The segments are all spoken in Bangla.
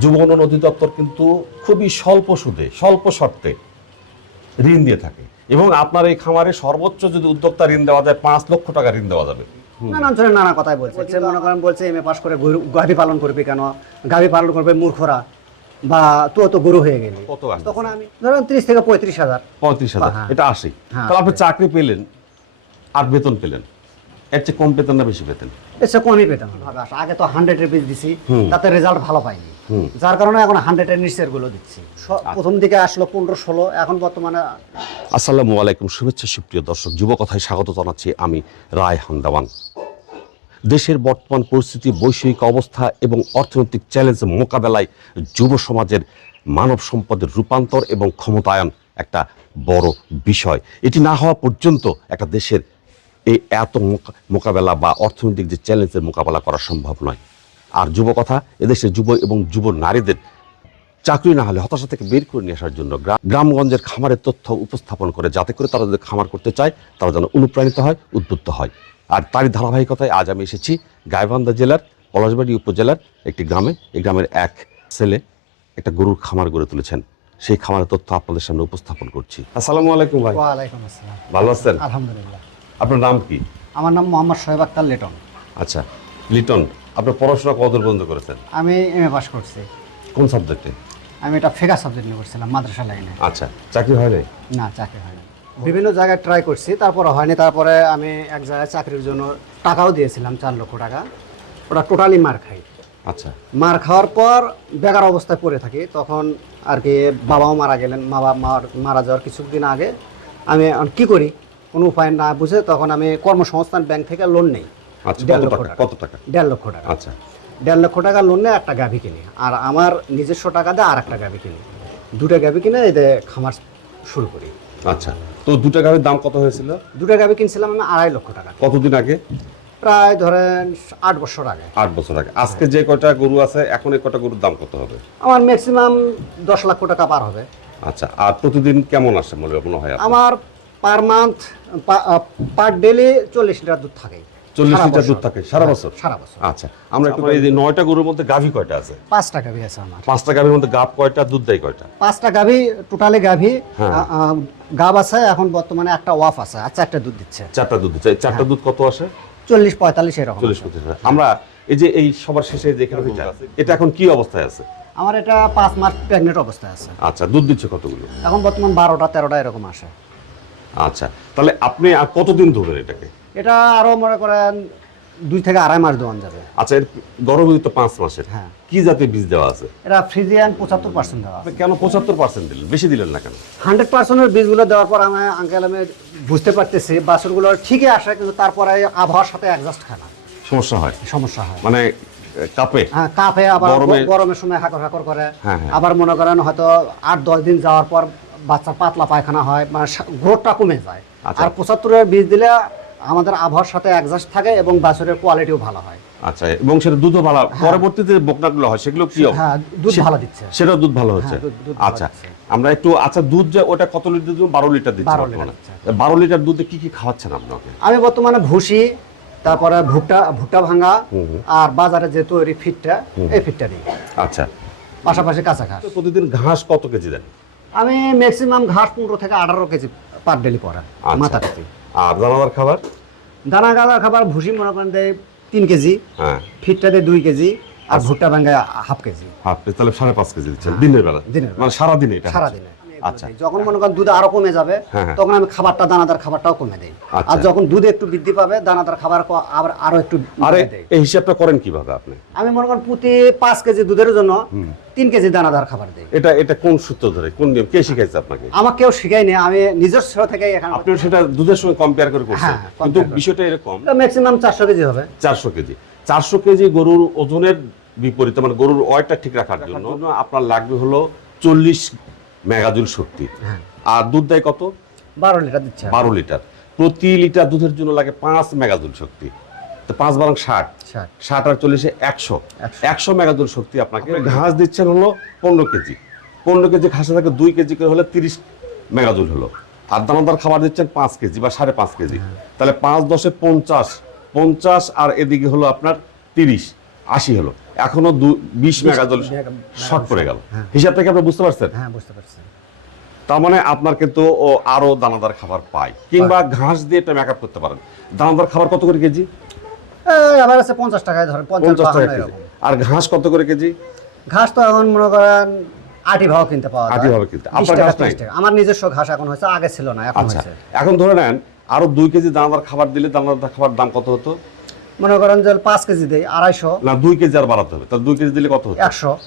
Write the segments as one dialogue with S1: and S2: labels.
S1: যুব উন্নয়ন অধিদপ্তর কিন্তু খুবই স্বল্প সুদে স্বল্প শর্তে ঋণ দিয়ে থাকে। এবং আপনার এই খামারে সর্বোচ্চ যদি উদ্যোক্তা ঋণ দেওয়া যায় পাঁচ লক্ষ টাকা ঋণ দেওয়া যাবে।
S2: নানা অঞ্চলে নানা কথাই বলছে। বলছে, মনে করেন বলছে এম এ পাস করে গাভী পালন করবে কেন? গাভী পালন করবে মূর্খরা বা তো তো গরু হয়ে গেলে।
S1: কত
S2: তখন আমি ধরেন ত্রিশ থেকে পঁয়ত্রিশ হাজার।
S1: পঁয়ত্রিশ হাজার
S2: হ্যাঁ।
S1: এটা আসে
S2: হ্যাঁ,
S1: তাহলে আপনি চাকরি পেলেন আর বেতন পেলেন। এর চেয়ে কম বেতন না বেশি পেতেন
S2: এসে কমই পেতাম আগে তো হান্ড্রেড রুপিস দিছি তাতে রেজাল্ট ভালো পাইনি। যার কারণে এখন হান্ড্রেডের নিচেরগুলো দিচ্ছি। প্রথম দিকে আসলো পনেরো ষোলো এখন বর্তমানে
S1: আসসালামু আলাইকুম শুভেচ্ছা সুপ্রিয় দর্শক যুবকথায় স্বাগত জানাচ্ছি আমি রায় হান্দাওয়ান দেশের বর্তমান পরিস্থিতি বৈষয়িক অবস্থা এবং অর্থনৈতিক চ্যালেঞ্জ মোকাবেলায় যুব সমাজের মানব সম্পদের রূপান্তর এবং ক্ষমতায়ন একটা বড় বিষয়। এটি না হওয়া পর্যন্ত একটা দেশের এই এত মোকা- মোকাবেলা বা অর্থনৈতিক যে চ্যালেঞ্জের মোকাবেলা করা সম্ভব নয়। আর যুবকথা এদেশের যুব এবং যুব নারীদের চাকরি না হলে হতাশা থেকে বের করে নিয়ে আসার জন্য গ্রা- গ্রামগঞ্জের খামারের তথ্য উপস্থাপন করে যাতে করে তারা যদি খামার করতে চায় তারা যেন অনুপ্রাণিত হয় উদ্বুদ্ধ হয়। আর তারই ধারাবাহিকতায় আজ আমি এসেছি গাইবান্ধা জেলার পলাশবাড়ি উপজেলার একটি গ্রামে। এই গ্রামের এক ছেলে একটা গরুর খামার গড়ে তুলেছেন। সেই খামারের তথ্য আপনাদের সামনে উপস্থাপন করছি। আসসালামু আলাইকুম ভাই।
S2: ওয়ালাইকুম আসসালাম।
S1: ভালো আছেন?
S2: আলহামদুলিল্লাহ।
S1: আপনার নাম কি?
S2: আমার নাম মোহাম্মদ সোহেব আক্তার লিটন।
S1: আচ্ছা লিটন। আপনার পড়াশোনা কতদূর বন্ধ করেছেন?
S2: আমি এম এ পাস করছি।
S1: কোন সাবজেক্টে?
S2: আমি এটা ফেকা সাবজেক্ট নিয়ে করছিলাম মাদ্রাসা লাইনে।
S1: আচ্ছা চাকরি হয় নাই
S2: না চাকরি হয়নি। বিভিন্ন জায়গায় ট্রাই করছি তারপরে হয়নি তারপরে আমি এক জায়গায় চাকরির জন্য টাকাও দিয়েছিলাম চার লক্ষ টাকা। ওটা টোটালি মার খাই।
S1: আচ্ছা।
S2: মার খাওয়ার পর বেকার অবস্থায় পড়ে থাকি তখন আর কি বাবাও মারা গেলেন মা বাবা মার যাওয়ার কিছুদিন আগে। আমি কি করি? কোনো উপায় না বুঝে তখন আমি কর্মসংস্থান ব্যাংক থেকে লোন নেই। দেড় লক্ষ
S1: টাকা। কত টাকা?
S2: দেড় লক্ষ টাকা।
S1: আচ্ছা।
S2: দেড় লক্ষ টাকা লোন নিয়ে একটা গাভি কিনি আর আমার নিজস্ব টাকা দিয়ে আর একটা গাভি কিনি। দুটো গাভি কিনে এতে খামার শুরু করি।
S1: আচ্ছা তো দুটা গাড়ির দাম কত হয়েছিল?
S2: দুটো গাভি কিনছিলাম আমি আড়াই লক্ষ টাকা
S1: কতদিন আগে?
S2: প্রায় ধরেন আট বছর আগে।
S1: আট বছর আগে। আজকে যে কয়টা গরু আছে এখন এই কয়টা গরুর দাম কত হবে?
S2: আমার ম্যাক্সিমাম দশ লক্ষ টাকা পার হবে।
S1: আচ্ছা আর প্রতিদিন কেমন আসে মনে মনে হয়
S2: আমার পার মান্থ পার ডেলি চল্লিশ লিটার দুধ থাকে।
S1: চল্লিশ লিটার। দুধ থাকে সারা বছর।
S2: সারা বছর।
S1: আচ্ছা আমরা একটু এই যে নয়টা গরুর মধ্যে গাভী কয়টা আছে?
S2: পাঁচ টাকা আছে আমার।
S1: পাঁচটা গাভীর মধ্যে গাভ কয়টা দুধ দেয় কয়টা?
S2: পাঁচটা গাভি টোটালি গাভি।
S1: হ্যাঁ।
S2: গাব আছে এখন বর্তমানে একটা ওয়াফ আছে আর চারটা দুধ দিচ্ছে।
S1: চারটা দুধ দিচ্ছে।
S2: হ্যাঁ।
S1: চারটা দুধ কত আসে?
S2: চল্লিশ পঁয়তাল্লিশ এরকম
S1: চল্লিশ। পঁচিশ আমরা এই যে এই সবার শেষে গরুটা এটা এখন কি অবস্থায় আছে?
S2: আমার এটা পাঁচ মাস প্রেগনেন্ট অবস্থায় আছে।
S1: আচ্ছা দুধ দিচ্ছে কতগুলো?
S2: এখন বর্তমান বারোটা তেরোটা এরকম আসে।
S1: আচ্ছা তাহলে আপনি আর কতদিন ধরবেন এটাকে?
S2: এটা আরও মনে করেন দুই থেকে আড়াই মাস দেওয়ান যাবে।
S1: আচ্ছা এর গরমই তো পাঁচ মাসের।
S2: হ্যাঁ।
S1: কি জাতীয় বীজ দেওয়া আছে?
S2: এটা ফ্রিজিয়ান পঁচাত্তর পার্সেন্ট দেওয়া
S1: আপনি কেন পঁচাত্তর পার্সেন্ট দিলেন? বেশি দিলেন না কেন?
S2: হান্ড্রেড পার্সেন্টের বীজগুলো দেওয়ার পর আমি আঙ্কেল আমি বুঝতে পারতেছি বাছুরগুলো ঠিকই আসে কিন্তু তারপরে আবহাওয়ার সাথে অ্যাডজাস্ট খায় না।
S1: সমস্যা হয়?
S2: সমস্যা হয়।
S1: মানে কাপে?
S2: হ্যাঁ কাঁপে আবার
S1: গরমে-
S2: গরমের সময় হাকর হাকর করে।
S1: হ্যাঁ, হ্যাঁ।
S2: আবার মনে করেন হয়তো আট দশ দিন যাওয়ার পর বাচ্চা পাতলা পায়খানা হয় মানে গ্রোথটা কমে যায়।
S1: আচ্ছা।
S2: আর পঁচাত্তরের বীজ দিলে আমাদের আবহাওয়ার সাথে অ্যাডজাস্ট থাকে এবং বাছুরের কোয়ালিটিও ভালো হয়।
S1: আচ্ছা এবং সেটা দুধও ভালো। পরবর্তীতে বকনাগুলো হয় সেগুলো কি
S2: হ্যাঁ দুধ ভালো দিচ্ছে।
S1: সেটাও দুধ ভালো হচ্ছে?
S2: দুধ- দুধ ভালো
S1: আচ্ছা আমরা একটু আচ্ছা দুধ যে ওটা কত লিটার দিন বারো লিটার দিচ্ছে
S2: 12 লিটার
S1: বর্তমানে। বারো লিটার দুধে কি কি খাওয়াচ্ছেন আপনাকে?
S2: আমি বর্তমানে ভুসি তারপরে ভুট্টা ভুট্টা ভাঙা আর বাজারে যে তৈরি ফিটটা এই ফিটটা দিই।
S1: আচ্ছা।
S2: পাশাপাশি কাঁচা ঘাস।
S1: প্রতিদিন ঘাস কত কেজি দেন?
S2: আমি ম্যাক্সিমাম ঘাস পনেরো থেকে আঠারো কেজি পার ডেলি পড়া
S1: আচ্ছা।
S2: মাথা পিছু
S1: আর দানাদার খাবার?
S2: দানা গাদার খাবার ভুসি মনে করেন দেয় তিন কেজি
S1: হ্যাঁ।
S2: ফিটটা দেয় দুই কেজি আর ভুট্টা ভাঙ্গায় হাফ কেজি।
S1: হাফ কেজি তাহলে সাড়ে পাঁচ কেজি দিচ্ছেন দিনের বেলা।
S2: দিনের
S1: মানে সারাদিনে এটা?
S2: সারাদিনে।
S1: আচ্ছা।
S2: যখন মনে করেন দুধ আরও কমে যাবে
S1: হ্যাঁ, হ্যাঁ।
S2: তখন আমি খাবারটা দানাদার খাবারটাও কমে দেই।
S1: আচ্ছা।
S2: আর যখন দুধ একটু বৃদ্ধি পাবে দানাদার খাবার আবার আরও একটু
S1: আরে এই হিসাবটা করেন কীভাবে আপনি?
S2: আমি মনে করেন প্রতি পাঁচ কেজি দুধের জন্য তিন কেজি দানাদার খাবার দিই।
S1: এটা এটা কোন সূত্র ধরে? কোন নিয়ম? কে শিখাইছে আপনাকে?
S2: আমাকে কেউ শিখায়নি আমি নিজস্ব থেকে এখানে
S1: আপনি সেটা দুধের সঙ্গে কম্পেয়ার করে করছেন।
S2: হ্যাঁ,
S1: কিন্তু বিষয়টা এরকম।
S2: ম্যাক্সিমাম চারশো কেজি হবে।
S1: চারশো কেজি। চারশো কেজি গরুর ওজনের বিপরীতে মানে গরুর ওয়েটটা ঠিক রাখার জন্য। আপনার লাগবে হলো চল্লিশ মেগাজুল শক্তি।
S2: হ্যাঁ।
S1: আর দুধ দেয় কত?
S2: বারো লিটার দিচ্ছে।
S1: বারো লিটার। প্রতি লিটার দুধের জন্য লাগে পাঁচ মেগাজুল শক্তি। তো পাঁচ বারং ষাট।
S2: ষাট।
S1: আর চল্লিশে একশো।
S2: একশো।
S1: একশো মেগাজুল শক্তি আপনাকে ঘাস দিচ্ছেন হলো পনেরো কেজি। পনেরো কেজি ঘাসে থাকে দুই কেজি করে হলে তিরিশ মেগাজুল হলো। আর দানাদার খাবার দিচ্ছেন পাঁচ কেজি বা সাড়ে পাঁচ কেজি। তাহলে পাঁচ দশে পঞ্চাশ। পঞ্চাশ আর এদিকে হলো আপনার তিরিশ। আশি হলো। এখনও বিশ মেগাজল
S2: মেগা-
S1: শর্ট পড়ে গেল।
S2: হ্যাঁ।
S1: হিসাবটা কি আপনি বুঝতে পারছেন?
S2: হ্যাঁ বুঝতে পারছি।
S1: তার মানে আপনার কিন্তু ও আরও দানাদার খাবার পায় কিংবা ঘাস দিয়ে একটা মেকআপ করতে পারেন। দানাদার খাবার কত করে কেজি?
S2: আবার আছে পঞ্চাশ টাকায় ধরেন পঞ্চাশ
S1: টাকা কেজি। আর ঘাস কত করে কেজি?
S2: ঘাস তো এখন মনে করেন আটি ভাও কিনতে পাওয়া যায়।
S1: আটি ভাবে কিনতে। আপনার ঘাস নাই?
S2: আমার নিজস্ব ঘাস এখন হয়েছে আগে ছিল না এখন
S1: আচ্ছা।
S2: হয়েছে।
S1: এখন ধরে নেন আরও দুই কেজি দানাদার খাবার দিলে দানাদার খাবার দাম কত হতো?
S2: মনে করেন যে পাঁচ কেজি দেয় আড়াইশো।
S1: না দুই কেজি আর বাড়াতে হবে। তাহলে দুই কেজি দিলে কত
S2: একশো।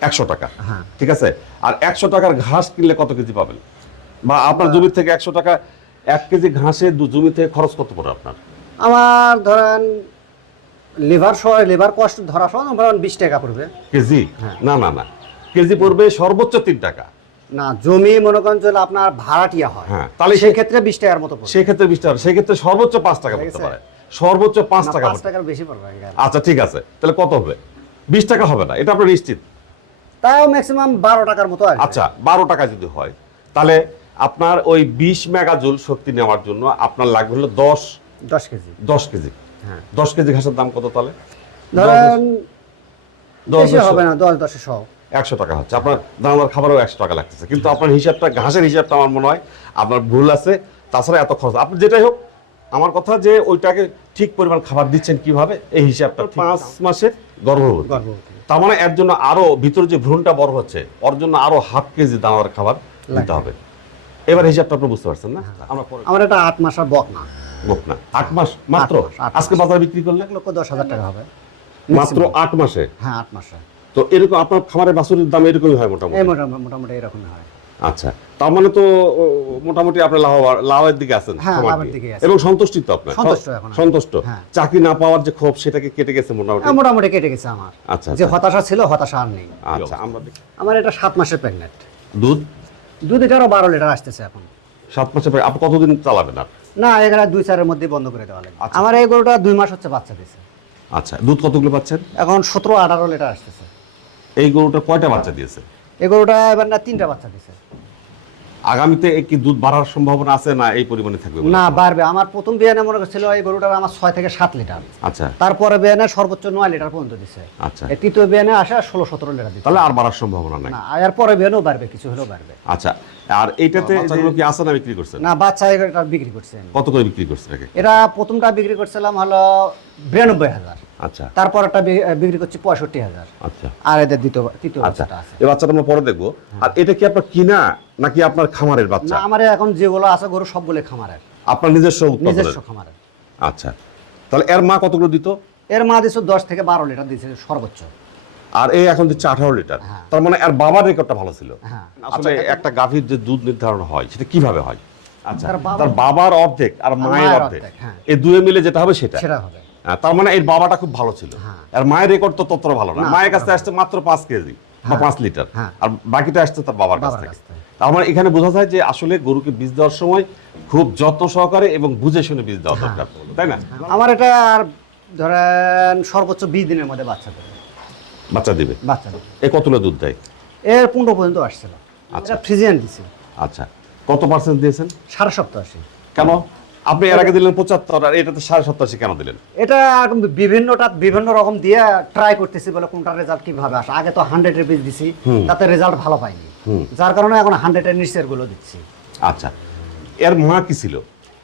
S1: একশো টাকা।
S2: হ্যাঁ।
S1: ঠিক আছে? আর একশো টাকার ঘাস কিনলে কত কেজি পাবেন? বা আপনার জমি থেকে একশো টাকা এক কেজি ঘাসে দু- জমি থেকে খরচ কত পড়ে আপনার?
S2: আমার ধরেন লিভার সহ লেবার কষ্ট ধরা সহ ধরেন বিশ টাকা পড়বে।
S1: কেজি?
S2: হ্যাঁ।
S1: না না না। কেজি পড়বে সর্বোচ্চ তিন টাকা।
S2: না জমি মনে করেন যদি আপনার ভাড়াটিয়া হয়।
S1: হ্যাঁ, তাহলে
S2: সেই ক্ষেত্রে বিশ টাকার মতো
S1: সেক্ষেত্রে বিশ টাকা সেক্ষেত্রে সর্বোচ্চ পাঁচ টাকা পড়তে? পারে। সর্বোচ্চ পাঁচ টাকা
S2: পাঁচ টাকার বেশি পড়বে
S1: আচ্ছা ঠিক আছে। তাহলে কত হবে? বিশ টাকা হবে না এটা আপনার নিশ্চিত?
S2: তাও ম্যাক্সিমাম বারো টাকার মতো
S1: আচ্ছা বারো টাকা যদি হয় তাহলে আপনার ওই বিশ মেগাজুল শক্তি নেওয়ার জন্য আপনার লাগবে হলো দশ
S2: দশ কেজি।
S1: দশ কেজি।
S2: হ্যাঁ।
S1: দশ কেজি ঘাসের দাম কত তাহলে?
S2: ধরেন হবে না দশ দশে সহ।
S1: একশো টাকা হচ্ছে। আপনার দানাদার খাবারও একশো টাকা লাগতেছে। কিন্তু আপনার হিসাবটা ঘাসের হিসাবটা আমার মনে হয় আপনার ভুল আছে। তাছাড়া এত খরচ। আপনি যেটাই হোক আমার কথা যে ওইটাকে ঠিক পরিমাণ খাবার দিচ্ছেন কীভাবে এই হিসাবটা পাঁচ মাসের গর্ভবতী। তার মানে এর জন্য আরও ভিতরে যে ভ্রূণটা বড় হচ্ছে ওর জন্য আরও হাফ কেজি দানাদার খাবার দিতে হবে। এবার হিসাবটা আপনি বুঝতে পারছেন না? আমরা
S2: আমার এটা আট মাস আর বক না।
S1: বক না আট মাস মাত্র আজকে বাজারে বিক্রি করলে?
S2: এক লক্ষ দশ হাজার টাকা হবে।
S1: মাত্র আট মাসে?
S2: হ্যাঁ আট মাসে।
S1: তো এরকম আপনার খামারের বাছুরের দাম এরকমই হয় মোটামুটি?
S2: মোটামুটি মোটামুটি এরকমই হয়।
S1: আচ্ছা তার মানে তো মোটামুটি আপনি লাভ লাভের দিকে আছেন
S2: হ্যাঁ।
S1: এবং সন্তুষ্টি তো আপনার।
S2: সন্তুষ্ট এখন আমি।
S1: সন্তুষ্ট।
S2: হ্যাঁ।
S1: চাকরি না পাওয়ার যে ক্ষোভ সেটাকে কেটে গেছে মোটামুটি?
S2: হ্যাঁ, মোটামুটি কেটে গেছে আমার।
S1: আচ্ছা
S2: যে
S1: আচ্ছা।
S2: হতাশা ছিল হতাশা আর নেই।
S1: আচ্ছা আমরা
S2: আমার এটা সাত মাসের প্রেগনেন্ট।
S1: দুধ?
S2: দুধ এটারও বারো লিটার আসতেছে এখন।
S1: সাত মাসে পরে আপনি কতদিন চালাবেন আর?
S2: না এখানে দুই চারের মধ্যে বন্ধ করে দেওয়া লাগবে
S1: আচ্ছা।
S2: আমার এই গরুটা দুই মাস হচ্ছে বাচ্চা দিছে।
S1: আচ্ছা দুধ কতগুলো পাচ্ছেন?
S2: এখন সতেরো আঠারো লিটার আসতেছে।
S1: এই গরুটা কয়টা বাচ্চা দিয়েছে?
S2: এই গরুটা এবার না তিনটা বাচ্চা দিছে।
S1: আগামীতে কি দুধ বাড়ার সম্ভাবনা আছে না এই পরিমাণে থাকবে
S2: না বাড়বে। আমার প্রথম বিয়ানে মনে করছিল এই গরুটা আমার ছয় থেকে সাত লিটার।
S1: আচ্ছা।
S2: তারপরে বিয়ানে সর্বোচ্চ নয় লিটার পর্যন্ত দিছে।
S1: আচ্ছা।
S2: এই তৃতীয় বিয়ানে আসে ষোলো সতেরো লিটার দিচ্ছে
S1: তাহলে আর বাড়ার সম্ভাবনা নাই।
S2: না আর পরে বিয়ানেও বাড়বে কিছু হলেও বাড়বে।
S1: আচ্ছা আর এইটাতে বাচ্চাগুলো কি আছে না বিক্রি করছেন?
S2: না বাচ্চা এটা বিক্রি করছে।
S1: কত করে বিক্রি করছেন
S2: এটা প্রথমটা বিক্রি করছিলাম হলো বিরানব্বই হাজার।
S1: আচ্ছা।
S2: তারপরটা বি- বিক্রি করছি পঁয়ষট্টি হাজার।
S1: আচ্ছা।
S2: আর এদের দ্বিতীয় তৃতীয়
S1: আচ্ছা।
S2: বাচ্চাটা আছে।
S1: এই বাচ্চাটা আমরা পরে দেখব। আর এটা কি আপনার কিনা নাকি আপনার খামারের বাচ্চা?
S2: আমার এখন যেগুলো আছে গরু সবগুলো খামারের।
S1: আপনার নিজস্ব
S2: নিজস্ব খামারের।
S1: আচ্ছা। তাহলে এর মা কতগুলো দিত?
S2: এর মা দিচ্ছে দশ থেকে বারো লিটার দিচ্ছে সর্বোচ্চ।
S1: আর এই এখন দিচ্ছে আঠারো লিটার।
S2: হ্যাঁ।
S1: তার মানে এর বাবার রেকর্ডটা ভালো ছিল।
S2: হ্যাঁ।
S1: আসলে একটা গাভীর যে দুধ নির্ধারণ হয় সেটা কীভাবে হয়? আচ্ছা।
S2: তার
S1: বাবার অর্ধেক আর মায়ের অর্ধেক।
S2: হ্যাঁ।
S1: এই দুয়ে মিলে যেটা হবে সেটা।
S2: সেটা হবে।
S1: হ্যাঁ, তার মানে এর বাবাটা খুব ভালো ছিল।
S2: হ্যাঁ।
S1: আর মায়ের রেকর্ড তো ততটা ভালো না।
S2: না,
S1: মায়ের কাছে আসছে মাত্র পাঁচ কেজি। বা পাঁচ লিটার।
S2: হ্যাঁ।
S1: আর বাকিটা আসছে তার বাবার কাছ থেকে। মানে এখানে বোঝা যায় যে আসলে গরুকে বীজ দেওয়ার সময় খুব যত্ন সহকারে এবং বুঝে শুনে বীজ দেওয়া
S2: হ্যাঁ।
S1: দরকার তাই না?
S2: আমার এটা আর ধরেন সর্বোচ্চ বিশ দিনের মধ্যে বাচ্চা দেবে।
S1: বাচ্চা দিবে?
S2: বাচ্চা দেবে।
S1: এ কতগুলো দুধ দেয়?
S2: এর পনেরো পর্যন্ত আসছিল।
S1: আচ্ছা।
S2: ফ্রিজিয়ান দিছে।
S1: আচ্ছা। কত পার্সেন্ট দিয়েছেন?
S2: সাড়ে আসে
S1: কেন? আপনি এর আগে দিলেন পঁচাত্তর আর এটাতে সাড়ে সপ্তাশি কেন দিলেন?
S2: এটা এখন বিভিন্নটা বিভিন্ন রকম দিয়ে ট্রাই করতেছি বলে কোনটা রেজাল্ট কীভাবে আসে। আগে তো হান্ড্রেড রুপিস দিছি তাতে রেজাল্ট ভালো পাইনি। যার কারণে এখন হান্ড্রেডের নিচেরগুলো দিচ্ছি।
S1: আচ্ছা। এর মা কি ছিল?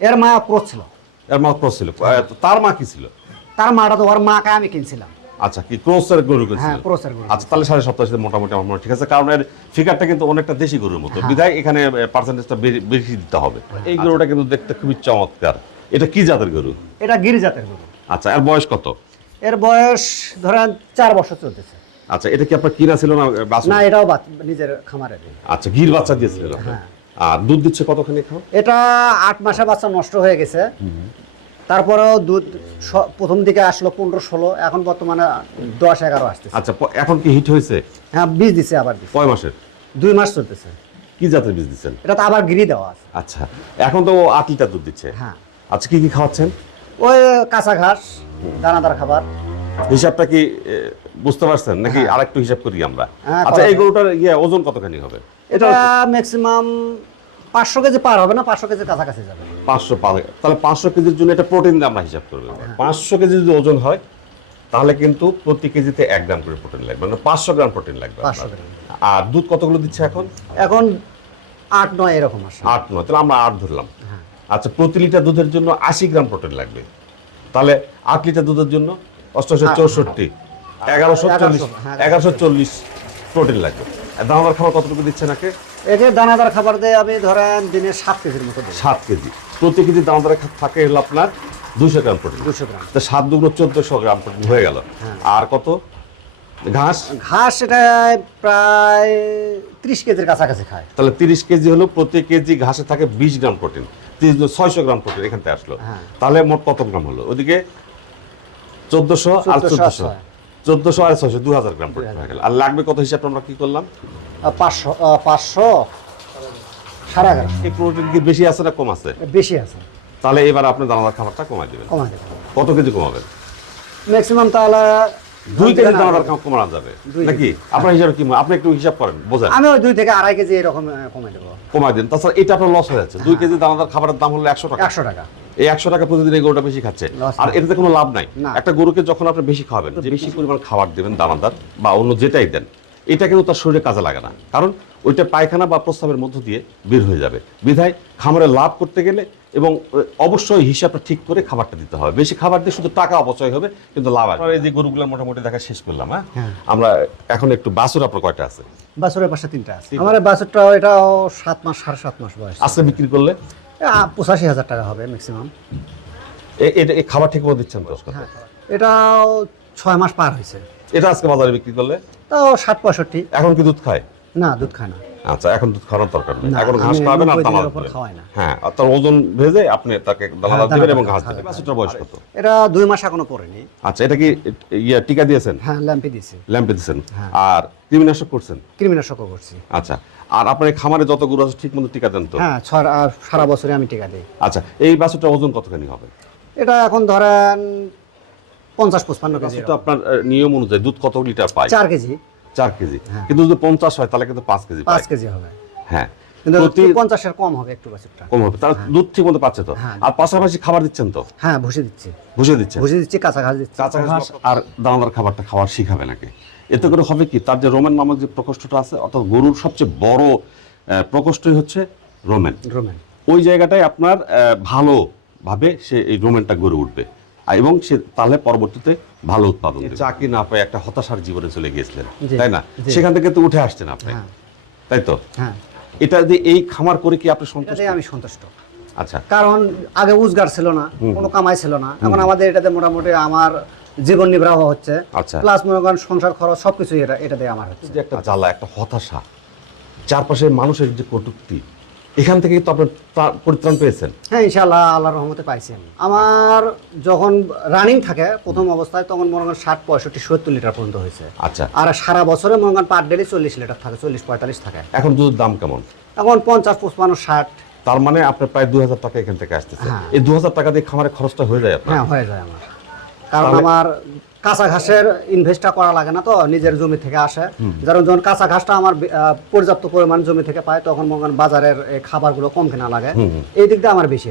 S2: এর মা ক্রস ছিল।
S1: এর মা ক্রস ছিল। তার মা কি ছিল?
S2: তার মাটা তো ওর মাকে আমি কিনছিলাম।
S1: আচ্ছা কি ক্রসের গরু
S2: হ্যাঁ গরু।
S1: আচ্ছা তাহলে সাড়ে সপ্তাহ মোটামুটি আমার মনে ঠিক আছে কারণ এর ফিগারটা কিন্তু অনেকটা দেশি গরুর
S2: হ্যাঁ।
S1: মতো বিধায় এখানে পার্সেন্টেজটা বেশি দিতে হবে। এই গরুটা কিন্তু দেখতে খুবই চমৎকার। এটা কি জাতের গরু?
S2: এটা গিরি জাতের গরু।
S1: আচ্ছা এর বয়স কত?
S2: এর বয়স ধরেন চার বছর চলতেছে।
S1: আচ্ছা এটা কি আপনার কিনা ছিল না?
S2: না এটাও নিজের খামারের
S1: আচ্ছা গির বাচ্চা দিয়েছিলেন
S2: হ্যাঁ।
S1: আর দুধ দিচ্ছে কতখানি খাও
S2: এটা আট মাসে বাচ্চা নষ্ট হয়ে গেছে। তারপরেও দুধ প্রথম দিকে আসলো পনেরো ষোলো এখন বর্তমানে দশ এগারো আসতেছে।
S1: আচ্ছা এখন কি হিট হয়েছে?
S2: হ্যাঁ বীজ দিছে আবার
S1: কয় মাসের?
S2: দুই মাস চলতেছে।
S1: কি জাতের বীজ দিচ্ছেন?
S2: এটা তো আবার গিরি দেওয়া আছে।
S1: আচ্ছা এখন তো আট লিটার দুধ দিচ্ছে।
S2: হ্যাঁ।
S1: আচ্ছা কি কি খাওয়াচ্ছেন?
S2: ওই কাঁচা ঘাস দানাদার খাবার।
S1: হিসাবটা কি বুঝতে পারছেন? নাকি আরেকটু হিসাব করি আমরা?
S2: হ্যাঁ,
S1: আচ্ছা এই গরুটার ইয়ে ওজন কতখানি হবে?
S2: এটা ম্যাক্সিমাম পাঁচশো কেজি পার হবে না পাঁচশো কেজি কাছাকাছি যাবে।
S1: পাঁচশো তাহলে পাঁচশো কেজির জন্য এটা প্রোটিন দিয়ে আমরা হিসাব করব
S2: হ্যাঁ।
S1: পাঁচশো কেজি যদি ওজন হয় তাহলে কিন্তু প্রতি কেজিতে এক গ্রাম করে প্রোটিন লাগবে মানে পাঁচশো গ্রাম প্রোটিন লাগবে আর দুধ কতগুলো দিচ্ছে এখন?
S2: এখন আট নয় এরকম আসে
S1: আট নয় তাহলে আমরা আট ধরলাম।
S2: হ্যাঁ।
S1: আচ্ছা প্রতি লিটার দুধের জন্য আশি গ্রাম প্রোটিন লাগবে। তাহলে আট লিটার দুধের জন্য অষ্টশো চৌষট্টি এগারোশো চল্লিশ
S2: হ্যাঁ,
S1: এগারোশো চল্লিশ প্রোটিন লাগবে। আর দানাদার খাবার কতটুকু দিচ্ছে নাকি
S2: একে দানাদার খাবার দিয়ে আমি ধরেন দিনে সাত কেজির মতো
S1: সাত কেজি। প্রতি কেজি দানাদার থাকে হলো আপনার দুশো গ্রাম প্রোটিন।
S2: দুশো গ্রাম।
S1: তো সাত দুগুলো চোদ্দশো গ্রাম প্রোটিন হয়ে গেল।
S2: হ্যাঁ।
S1: আর কত? ঘাস?
S2: ঘাস এটা প্রায় ত্রিশ কেজির কাছাকাছি খায়।
S1: তাহলে তিরিশ কেজি হলো প্রতি কেজি ঘাসে থাকে বিশ গ্রাম প্রোটিন। তিরিশ ছয়শো গ্রাম প্রোটিন এখান থেকে আসলো।
S2: হ্যাঁ।
S1: তাহলে মোট কত গ্রাম হলো? ওদিকে চোদ্দশো আর
S2: 1400
S1: চোদ্দশো। চোদ্দশো আর ছয়শো দু হাজার গ্রাম আর লাগবে কত হিসাব আমরা কি করলাম?
S2: পাঁচশো পাঁচশো সাড়ে এগারো
S1: এই প্রোটিন কি বেশি আছে না কম আছে?
S2: বেশি আছে।
S1: তাহলে এবার আপনি দানাদার খাবারটা কমাই দেবেন।
S2: কমা দেবে
S1: কত কেজি কমাবেন?
S2: ম্যাক্সিমাম তাহলে
S1: দুই কেজি দানাদার খাবার কমানো যাবে। নাকি? আপনার হিসাবে কি আপনি একটু হিসাব করেন বোঝেন।
S2: আমি ওই দুই থেকে আড়াই কেজি এরকম আহ, কমে দেবো।
S1: কমাই দেন। তাছাড়া এটা আপনার লস হয়ে যাচ্ছে। দুই কেজি দানাদার খাবারের দাম হলো একশো টাকা।
S2: একশো টাকা।
S1: এই একশো টাকা প্রতিদিন এই গরুটা বেশি খাচ্ছে। আর এটাতে কোনো লাভ নাই। একটা গরুকে যখন আপনি বেশি খাওয়াবেন যে বেশি পরিমাণ খাবার দেবেন দানাদার বা অন্য যেটাই দেন এটা কিন্তু তার শরীরে কাজে লাগে না। কারণ ওইটা পায়খানা বা প্রস্রাবের মধ্য দিয়ে বের হয়ে যাবে। বিধায় খামারে লাভ করতে গেলে এবং অবশ্যই হিসাবটা ঠিক করে খাবারটা দিতে হবে। বেশি খাবার দিয়ে শুধু টাকা অপচয় হবে কিন্তু লাভ আসবে এই যে গরুগুলো মোটামুটি দেখা শেষ করলাম হ্যাঁ?
S2: হ্যাঁ।
S1: আমরা এখন একটু বাছুর আপনার কয়টা আছে?
S2: বাছুরের পাশে তিনটা আছে। আমার এই বাছুরটা এটাও সাত মাস সাড়ে সাত মাস বয়স।
S1: আজকে বিক্রি করলে?
S2: পঁচাশি হাজার টাকা হবে ম্যাক্সিমাম
S1: এটা খাবার ঠিক মতো দিচ্ছেন তো
S2: হ্যাঁ এটাও ছয় মাস পার হয়েছে।
S1: এটা আজকে বাজারে বিক্রি করলে?
S2: তাও ষাট পঁয়ষট্টি।
S1: এখন কি দুধ খায়?
S2: না দুধ খায় না।
S1: আচ্ছা এখন দুধ খাওয়ানোর দরকার নেই। এখন ঘাস খাওয়াবেন আর দানা
S2: না।
S1: হ্যাঁ আর তার ওজন ভেজে আপনি তাকে দানা
S2: হ্যাঁ,
S1: দিবেন এবং ঘাস দিবেন। বাছুরটার বয়স কত?
S2: এটা দুই মাস এখনও পড়েনি।
S1: আচ্ছা এটা কি ইয়া টিকা দিয়েছেন?
S2: হ্যাঁ ল্যাম্পে দিছি
S1: ল্যাম্পে দিয়েছেন।
S2: হ্যাঁ।
S1: আর কৃমিনাশক করছেন?
S2: কৃমিনাশকও করছি।
S1: আচ্ছা আর আপনার খামারে যত গরু আছে ঠিক মতো টিকা দেন তো?
S2: হ্যাঁ সারা বছরে আমি টিকা দিই।
S1: আচ্ছা এই বাছুরটার ওজন কতখানি হবে?
S2: এটা এখন ধরেন পঞ্চাশ পঁচপান্ন কেজি
S1: বাছুরটা আপনার নিয়ম অনুযায়ী দুধ কত লিটার পায়?
S2: চার কেজি।
S1: চার কেজি।
S2: হ্যাঁ।
S1: কিন্তু যদি পঞ্চাশ হয় তাহলে কিন্তু পাঁচ কেজি
S2: পাঁচ কেজি হবে।
S1: হ্যাঁ।
S2: কিন্তু
S1: প্রতি
S2: পঞ্চাশের কম হবে একটু বাছুরটা।
S1: কম হবে। তার দুধ ঠিক মতো পাচ্ছে তো। আর পাশাপাশি খাবার দিচ্ছেন তো?
S2: হ্যাঁ ভুষে দিচ্ছি।
S1: বুঝে দিচ্ছেন?
S2: ভুষে দিচ্ছি কাঁচা ঘাস দিচ্ছি।
S1: কাঁচা ঘাস আর দানাদার খাবারটা খাওয়ার শিখাবে নাকি? এতে করে হবে কি? তার যে রোমান নামক যে প্রকোষ্ঠটা আছে অর্থাৎ গরুর সবচেয়ে বড় প্রকোষ্ঠই হচ্ছে রোমেন।
S2: রোমেন।
S1: ওই জায়গাটায় আপনার ভালোভাবে সে এই রোমেনটা গড়ে উঠবে। এবং সে তাহলে পরবর্তীতে ভালো উৎপাদন। চাকরি না পেয়ে একটা হতাশার জীবনে চলে গিয়েছিলেন। তাই না? সেখান থেকে তো উঠে আসছেন আপনি।
S2: হ্যাঁ।
S1: তাই তো?
S2: হ্যাঁ।
S1: এটা যে এই খামার করে কি আপনি সন্তুষ্ট?
S2: আমি সন্তুষ্ট।
S1: আচ্ছা।
S2: কারণ আগে উজগার ছিল না কোনো কামাই ছিল না। এখন আমাদের এটাতে মোটামুটি আমার জীবন নির্বাহ হচ্ছে
S1: আচ্ছা।
S2: প্লাস মনে করেন সংসার খরচ সবকিছু এটা এটা দিয়ে আমার হচ্ছে।
S1: যে একটা জ্বালা একটা হতাশা। চারপাশের মানুষের যে কটূক্তি এখান থেকে তো আপনার পরিত্রাণ পেয়েছেন?
S2: হ্যাঁ ইনশাআল্লাহ আল্লাহর রহমতে পাইছি আমি। আমার যখন রানিং থাকে প্রথম অবস্থায় তখন মনে করেন ষাট পঁয়ষট্টি সত্তর লিটার পর্যন্ত হয়েছে।
S1: আচ্ছা।
S2: আর সারা বছরে মনে করেন পার ডেলি চল্লিশ লিটার থাকে চল্লিশ পঁয়তাল্লিশ থাকে।
S1: এখন দুধের দাম কেমন?
S2: এখন পঞ্চাশ পঁচপান্ন ষাট।
S1: তার মানে আপনার প্রায় দু হাজার টাকা এখান থেকে আসতেছে।
S2: হ্যাঁ।
S1: এই দু হাজার টাকা দিয়ে খামারে খরচটা হয়ে যায় আপনার?
S2: হ্যাঁ হয়ে যায় আমার। কারণ আমার কাঁচা ঘাসের ইনভেস্টটা করা লাগে না তো নিজের জমি থেকে আসে। যেমন যখন কাঁচা ঘাসটা আমার পর্যাপ্ত পরিমাণ জমি থেকে পায় তখন মনে করেন বাজারের খাবারগুলো কম কেনা লাগে। এই দিক দিয়ে আমার বেশি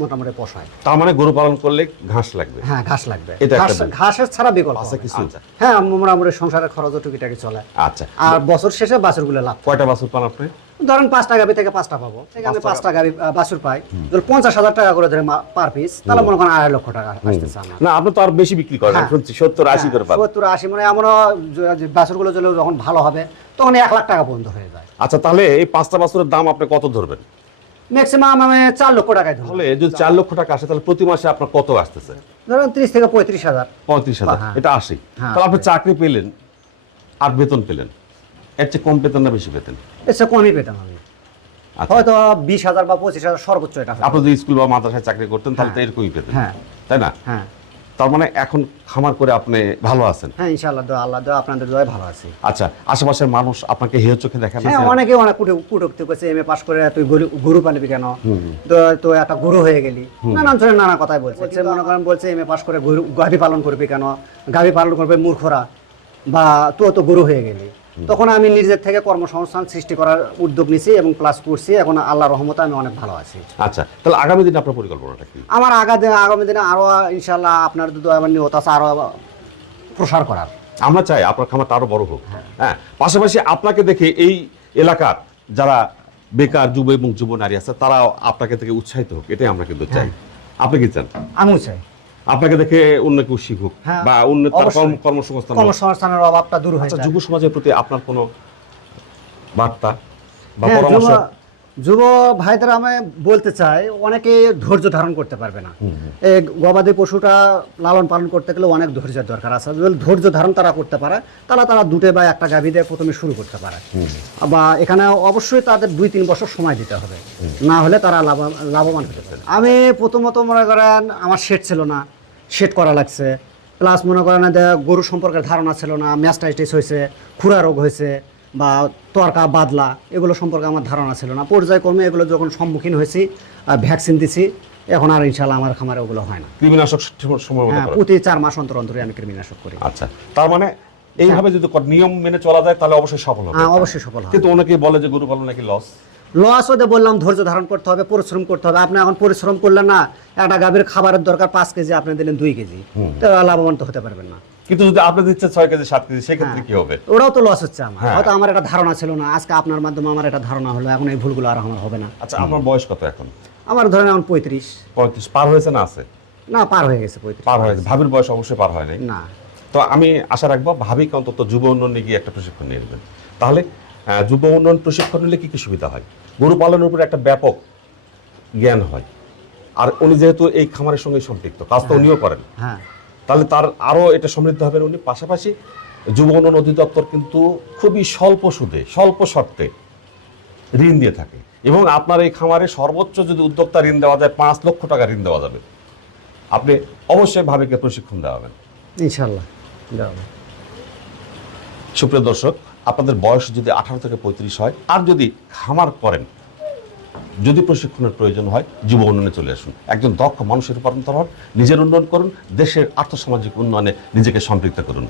S2: মোটামুটি পোষায়।
S1: তার মানে গরু পালন করলে ঘাস লাগবে?
S2: হ্যাঁ ঘাস লাগবে। ঘাসের ছাড়া বিকল্প
S1: আছে। কিছু?
S2: হ্যাঁ মোটামুটি সংসারের খরচও টুকিটাকি চলে।
S1: আচ্ছা।
S2: আর বছর শেষে বাছুরগুলো লাভ
S1: কয়টা বাছুর পান আপনি?
S2: ধরেন পাঁচটা গাবি থেকে পাঁচটা পাবো। থেকে আমি পাঁচটা গাবি আহ, বাছুর পাই। যদি পঞ্চাশ হাজার টাকা করে ধরে পার পিস তাহলে মনে করেন আড়াই লক্ষ টাকা আসতেছে
S1: না আপনি তো আর বেশি বিক্রি করেন
S2: হ্যাঁ।
S1: শুনছি সত্তর আশি করে পান
S2: সত্তর আশি মানে যে বাছুরগুলো চলে যখন ভালো হবে তখন এক লাখ টাকা পর্যন্ত হয়ে যায়।
S1: আচ্ছা তাহলে এই পাঁচটা বাছুরের দাম আপনি কত ধরবেন?
S2: ম্যাক্সিমাম আমি চার লক্ষ টাকায় ধরবো।
S1: তাহলে যদি চার লক্ষ টাকা আসে তাহলে প্রতি মাসে আপনার কত আসতেছে?
S2: ধরেন ত্রিশ থেকে পঁয়ত্রিশ হাজার।
S1: পঁয়ত্রিশ হাজার
S2: হ্যাঁ।
S1: এটা
S2: হ্যাঁ,
S1: তাহলে আপনি চাকরি পেলেন আর বেতন পেলেন। এর চেয়ে কম পেতেন না বেশি পেতেন?
S2: এর চেয়ে কমই পেতাম আমি।
S1: আচ্ছা।
S2: হয়তো বিশ হাজার বা পঁচিশ হাজার সর্বোচ্চ এটা
S1: আপনি যদি স্কুল বা মাদ্রাসায় চাকরি করতেন তাহলে তো এরকমই পেতেন।
S2: হ্যাঁ।
S1: তাই না?
S2: হ্যাঁ।
S1: তার মানে এখন খামার করে আপনি ভালো আছেন?
S2: হ্যাঁ ইনশাআল্লাহ দোয়া আল্লাহ দোয়া আপনাদের দোয়ায় ভালো আছি।
S1: আচ্ছা আশেপাশের মানুষ আপনাকে হেয় চোখে দেখেন না?
S2: হ্যাঁ অনেকে অনেক কুটু কুটুক্তি করছে এম এ পাস করে তুই গরু পালিবি কেন? তো তো একটা গরু হয়ে গেলি। নানান ধরনের নানা কথাই বলছে। বলছে, মনে করেন বলছে এম এ পাস করে গরু গাভী পালন করবি কেন? গাভী পালন করবে মূর্খরা বা তুই তো গরু হয়ে গেলি। তখন আমি নিজের থেকে কর্মসংস্থান সৃষ্টি করার উদ্যোগ নিছি এবং ক্লাস করছি। এখন আল্লাহ রহমতে আমি অনেক ভালো আছি।
S1: আচ্ছা তাহলে আগামী দিনে আপনার পরিকল্পনাটা কি?
S2: আমার আগামী আগামী দিনে আরও ইনশাল্লাহ আপনার দুটো আমার নিয়ত আছে আরও প্রসার করার।
S1: আমরা চাই আপনার খামারটা আরও বড় হোক। হ্যাঁ। পাশাপাশি আপনাকে দেখে এই এলাকার যারা বেকার যুব এবং যুব নারী আছে তারাও আপনাকে থেকে উৎসাহিত হোক এটাই আমরা কিন্তু চাই। আপনি কি চান?
S2: আমিও চাই।
S1: আপনাকে দেখে অন্য কেউ শিখুক
S2: হ্যাঁ,
S1: বা অন্য তার কর্মসংস্থান।
S2: কর্মসংস্থানের অভাবটা দূর হয়ে
S1: আচ্ছা যুব সমাজের প্রতি আপনার কোনো বার্তা বা
S2: হ্যাঁ,
S1: পরামর্শ
S2: যুব- ভাইদের আমি বলতে চাই অনেকে ধৈর্য ধারণ করতে পারবে না। এই গবাদি পশুটা লালন পালন করতে গেলে অনেক ধৈর্যের দরকার আছে। যদি ধৈর্য ধারণ তারা করতে পারে তাহলে তারা দুটো বা একটা গাভী দিয়ে প্রথমে শুরু করতে পারে। বা এখানে অবশ্যই তাদের দুই তিন বছর সময় দিতে হবে। না হলে তারা লাভ- লাভবান হতে পারে আমি প্রথমত মনে করেন আমার শেড ছিল না শেড করা লাগছে। প্লাস মনে করেন গরু সম্পর্কে ধারণা ছিল না ম্যাস্টাইটিস হয়েছে খুরা রোগ হয়েছে। বা তরকা বাদলা এগুলো সম্পর্কে আমার ধারণা ছিল না। পর্যায়ক্রমে এগুলো যখন সম্মুখীন হয়েছি ভ্যাকসিন দিছি এখন আর ইনশাল্লাহ আমার খামারে ওগুলো হয় না।
S1: কৃমিনাশক সময়
S2: হ্যাঁ। প্রতি চার মাস অন্তর অন্তরে আমি কৃমিনাশক করি।
S1: আচ্ছা তার মানে এইভাবে যদি নিয়ম মেনে চলা যায় তাহলে অবশ্যই সফল হবে।
S2: হ্যাঁ অবশ্যই সফল হবে।
S1: কিন্তু অনেকেই বলে যে গরু পালন নাকি লস
S2: লস হতে বললাম ধৈর্য ধারণ করতে হবে পরিশ্রম করতে হবে। আপনি এখন পরিশ্রম করলেন না একটা গাভীর খাবারের দরকার পাঁচ কেজি আপনি দিলেন দুই কেজি। তো লাভবান তো হতে পারবেন না।
S1: কিন্তু যদি আপনি দিচ্ছে ছয় কেজি সাত কেজি সেক্ষেত্রে কি হবে?
S2: ওরাও তো লস হচ্ছে আমার।
S1: হ্যাঁ।
S2: হয়তো আমার একটা ধারণা ছিল না আজকে আপনার মাধ্যমে আমার একটা ধারণা হলো এখন এই ভুলগুলো আর আমার হবে না।
S1: আচ্ছা আপনার বয়স কত এখন?
S2: আমার ধরেন এখন পঁয়ত্রিশ।
S1: পঁয়ত্রিশ পার হয়েছে না আছে?
S2: না পার হয়ে গেছে পঁয়ত্রিশ।
S1: পার হয়েছে ভাবির বয়স অবশ্যই পার হয় নাই?
S2: না।
S1: তো আমি আশা রাখব ভাবিকে অন্তত যুব উন্নয়নে গিয়ে একটা প্রশিক্ষণ নিয়ে নেবেন। তাহলে যুব উন্নয়ন প্রশিক্ষণ নিলে কি কি সুবিধা হয়? গরু পালনের উপরে একটা ব্যাপক জ্ঞান হয়। আর উনি যেহেতু এই খামারের সঙ্গে সম্পৃক্ত কাজ তো উনিও করেন।
S2: হ্যাঁ।
S1: তাহলে তার আরও এটা সমৃদ্ধ হবেন উনি। পাশাপাশি যুব উন্নয়ন অধিদপ্তর কিন্তু খুবই স্বল্প সুদে স্বল্প শর্তে ঋণ দিয়ে থাকে। এবং আপনার এই খামারে সর্বোচ্চ যদি উদ্যোক্তা ঋণ দেওয়া যায় পাঁচ লক্ষ টাকা ঋণ দেওয়া যাবে। আপনি অবশ্যই ভাবিকে প্রশিক্ষণ দেওয়াবেন
S2: ইনশাল্লাহ যাব।
S1: সুপ্রিয় দর্শক আপনাদের বয়স যদি আঠারো থেকে পঁয়ত্রিশ হয়, আর যদি খামার করেন, যদি প্রশিক্ষণের প্রয়োজন হয়, যুব উন্নয়নে চলে আসুন। একজন দক্ষ মানুষের রূপান্তর হন, নিজের উন্নয়ন করুন, দেশের আর্থসামাজিক উন্নয়নে নিজেকে সম্পৃক্ত করুন।